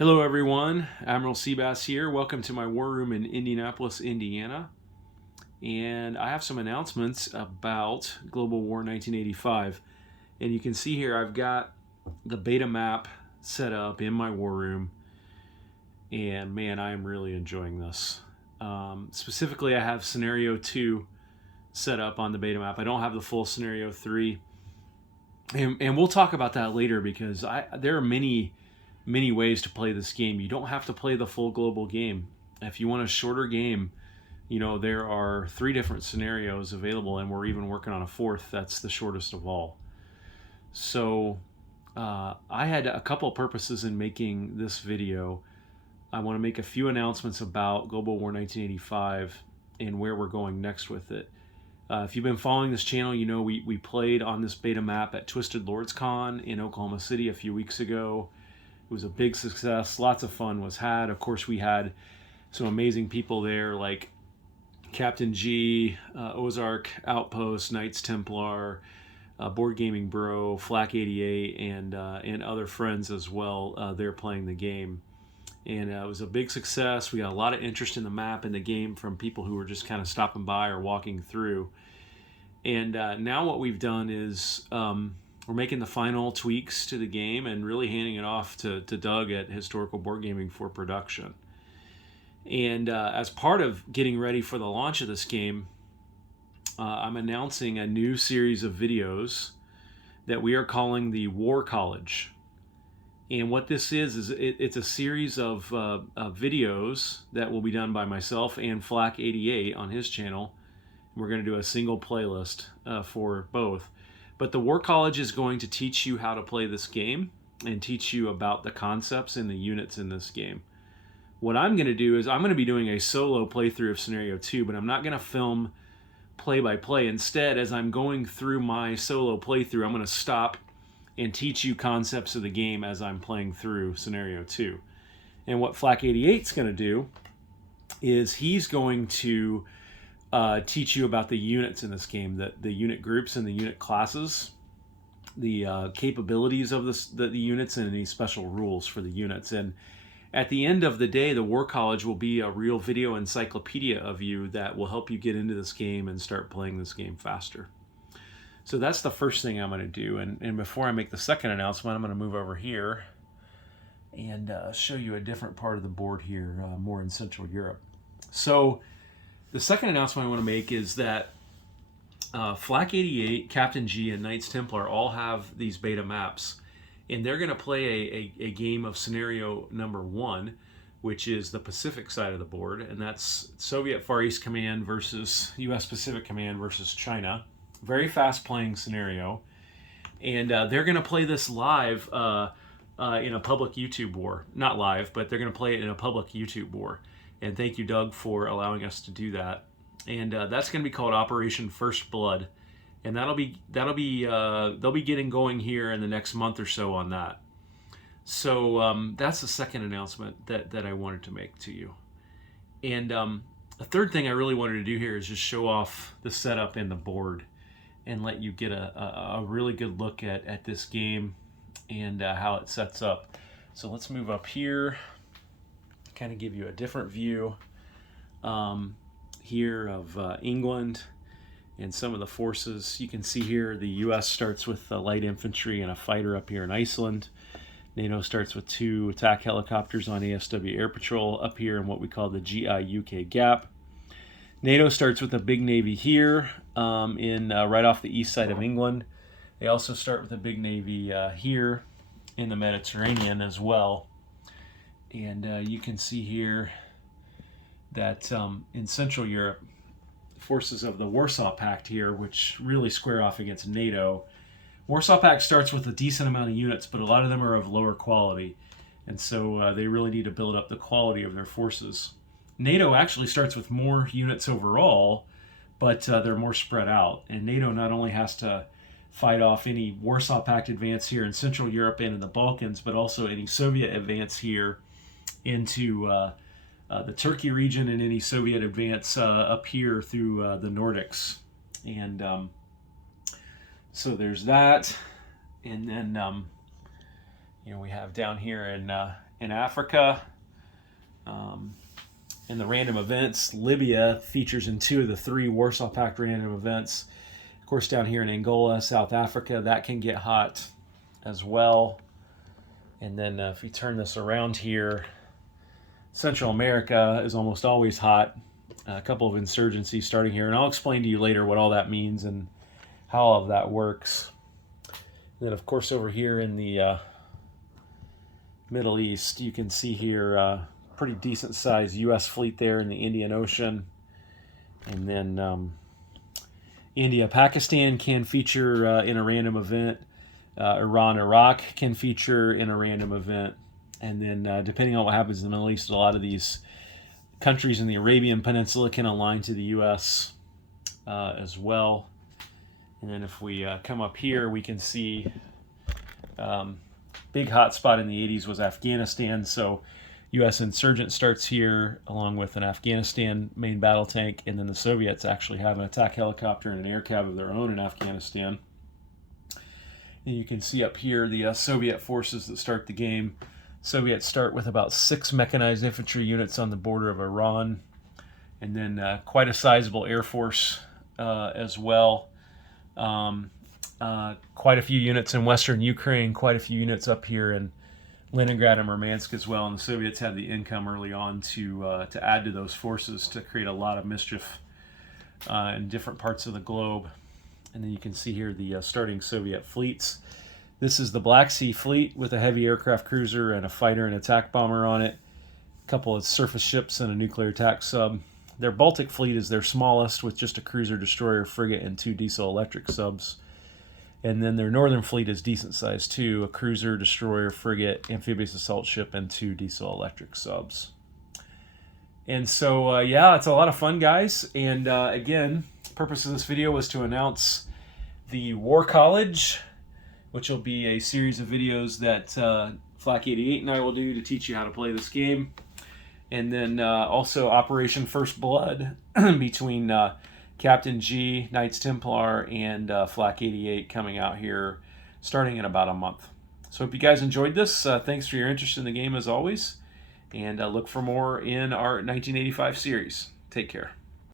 Hello, everyone. Admiral Seabass here. Welcome to my war room in Indianapolis, Indiana. And I have some announcements about Global War 1985. And you can see here I've got the beta map set up in my war room. And man, I am really enjoying this. Specifically, I have Scenario 2 set up on the beta map. I don't have the full Scenario 3. And we'll talk about that later because there are many ways to play this game. You don't have to play the full global game. If you want a shorter game, there are 3 different scenarios available, and we're even working on a 4th that's the shortest of all. So I had a couple purposes in making this video. I want to make a few announcements about Global War 1985 and where we're going next with it. If you've been following this channel, you know we played on this beta map at Twisted Lords Con in Oklahoma City a few weeks ago. It was a big success. Lots of fun was had. Of course, we had some amazing people there like Captain G, Ozark Outpost, Knights Templar, Board Gaming Bro, Flak 88, and other friends as well. They're playing the game. And it was a big success. We got a lot of interest in the map and the game from people who were just kind of stopping by or walking through. And now what we've done is we're making the final tweaks to the game and really handing it off to Doug at Historical Board Gaming for production. And as part of getting ready for the launch of this game, I'm announcing a new series of videos that we are calling the War College. And what this is it's a series of videos that will be done by myself and Flak 88 on his channel. We're going to do a single playlist for both. But the War College is going to teach you how to play this game and teach you about the concepts and the units in this game. What I'm going to do is I'm going to be doing a solo playthrough of Scenario 2, but I'm not going to film play-by-play. Instead, as I'm going through my solo playthrough, I'm going to stop and teach you concepts of the game as I'm playing through Scenario 2. And what Flak 88 is going to do is he's going to teach you about the units in this game, the unit groups and the unit classes, the capabilities of the units, and any special rules for the units. And at the end of the day, the War College will be a real video encyclopedia of you that will help you get into this game and start playing this game faster. So that's the first thing I'm going to do. And before I make the second announcement, I'm going to move over here and show you a different part of the board here, more in Central Europe. So the second announcement I want to make is that Flak 88, Captain G, and Knights Templar all have these beta maps. And they're going to play a game of scenario number 1, which is the Pacific side of the board. And that's Soviet Far East Command versus U.S. Pacific Command versus China. Very fast playing scenario. And they're going to play this live in a public YouTube war. Not live, but they're going to play it in a public YouTube war. And thank you, Doug, for allowing us to do that. And that's going to be called Operation First Blood. And they'll be getting going here in the next month or so on that. So that's the second announcement that I wanted to make to you. And the third thing I really wanted to do here is just show off the setup and the board and let you get a really good look at this game and how it sets up. So let's move up here, kind of give you a different view here of England and some of the forces. You can see here the U.S. starts with light infantry and a fighter up here in Iceland. NATO starts with 2 attack helicopters on ASW Air Patrol up here in what we call the GI-UK Gap. NATO starts with a big navy here right off the east side of England. They also start with a big navy here in the Mediterranean as well. And you can see here that in Central Europe, forces of the Warsaw Pact here, which really square off against NATO. Warsaw Pact starts with a decent amount of units, but a lot of them are of lower quality. And so they really need to build up the quality of their forces. NATO actually starts with more units overall, but they're more spread out. And NATO not only has to fight off any Warsaw Pact advance here in Central Europe and in the Balkans, but also any Soviet advance here into the Turkey region and any Soviet advance up here through the Nordics. And so there's that. And then we have down here in Africa. In the random events, Libya features in 2 of the 3 Warsaw Pact random events. Of course, down here in Angola, South Africa, that can get hot as well. And then if you turn this around here, Central America is almost always hot. A couple of insurgencies starting here, and I'll explain to you later what all that means and how all of that works. And then, of course, over here in the Middle East, you can see here pretty decent sized U.S. fleet there in the Indian Ocean. And then India, Pakistan can feature in a random event. Iran, Iraq can feature in a random event. And then depending on what happens in the Middle East, a lot of these countries in the Arabian Peninsula can align to the U.S. As well. And then if we come up here, we can see big hotspot in the 80s was Afghanistan. So U.S. insurgent starts here along with an Afghanistan main battle tank, and then the Soviets actually have an attack helicopter and an air cav of their own in Afghanistan. And you can see up here the Soviet forces that start the game. Soviets start with about 6 mechanized infantry units on the border of Iran, and then quite a sizable air force as well. Quite a few units in western Ukraine, quite a few units up here in Leningrad and Murmansk as well, and the Soviets had the income early on to add to those forces to create a lot of mischief in different parts of the globe. And then you can see here the starting Soviet fleets. This is the Black Sea Fleet with a heavy aircraft cruiser and a fighter and attack bomber on it, a couple of surface ships and a nuclear attack sub. Their Baltic Fleet is their smallest, with just a cruiser, destroyer, frigate, and 2 diesel-electric subs. And then their Northern Fleet is decent size too, a cruiser, destroyer, frigate, amphibious assault ship, and 2 diesel-electric subs. And so, yeah, it's a lot of fun, guys. And again, the purpose of this video was to announce the War College, which will be a series of videos that Flak 88 and I will do to teach you how to play this game. And then also Operation First Blood between Captain G, Knights Templar, and Flak 88 coming out here starting in about a month. So hope you guys enjoyed this. Thanks for your interest in the game as always. And look for more in our 1985 series. Take care.